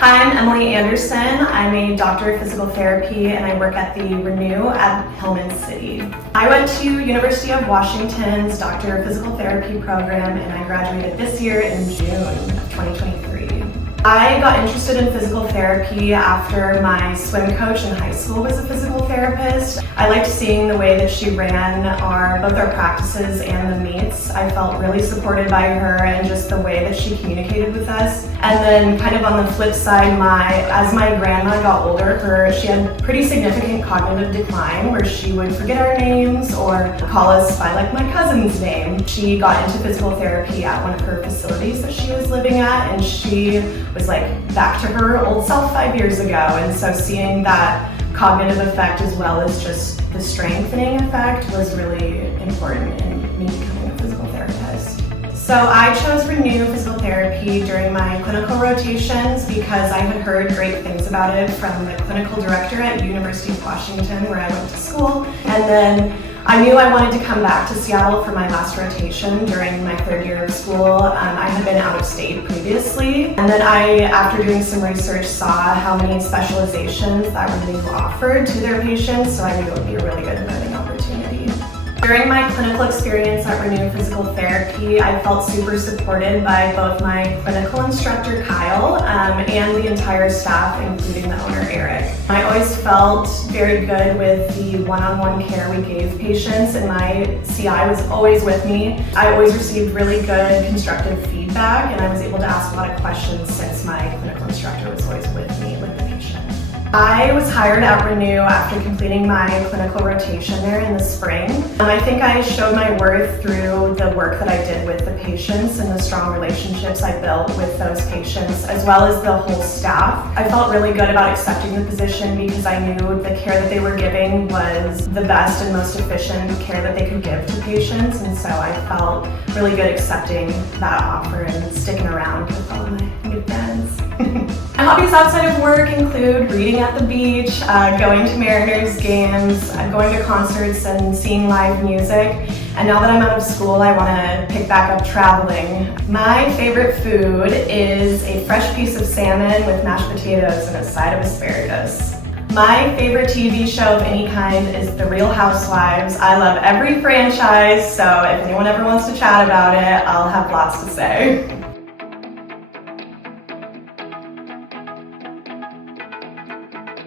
Hi, I'm Emily Anderson. I'm a doctor of physical therapy and I work at the Renew at Hillman City. I went to University of Washington's Doctor of Physical Therapy program and I graduated this year in June of 2023. I got interested in physical therapy after my swim coach in high school was a physical therapist. I liked seeing the way that she ran both our practices and the meets. I felt really supported by her and just the way that she communicated with us. And then kind of on the flip side, as my grandma got older, she had pretty significant cognitive decline where she would forget our names or call us by like my cousin's name. She got into physical therapy at one of her facilities that she was living at, and she was like back to her old self 5 years ago. And so seeing that cognitive effect as well as just the strengthening effect was really important in me becoming a physical therapist. So I chose Renew Physical Therapy during my clinical rotations because I had heard great things about it from the clinical director at University of Washington where I went to school. And then I knew I wanted to come back to Seattle for my last rotation during my third year of school. I had been out of state previously, and then after doing some research, saw how many specializations that Renew offered to their patients, so I knew it would be a really good learning opportunity. During my clinical experience at Renew Physical Therapy, I felt super supported by both my clinical instructor, Kyle, and the entire staff, including the owner, Eric. I always felt very good with the one-on-one care we gave patients, and my CI was always with me. I always received really good constructive feedback, and I was able to ask a lot of questions since my clinical instructor was always with me with the patient. I was hired at Renew after completing my clinical rotation there in the spring. I think I showed my worth through the work that I did with the patients and the strong relationships I built with those patients, as well as the whole staff. I felt really good about accepting the position because I knew the care that they were giving was the best and most efficient care that they could give to patients, and so I felt really good accepting that offer and sticking around with all my new friends. My hobbies outside of work include reading at the beach, going to Mariners games, going to concerts and seeing live music. And now that I'm out of school, I want to pick back up traveling. My favorite food is a fresh piece of salmon with mashed potatoes and a side of asparagus. My favorite TV show of any kind is The Real Housewives. I love every franchise, so if anyone ever wants to chat about it, I'll have lots to say.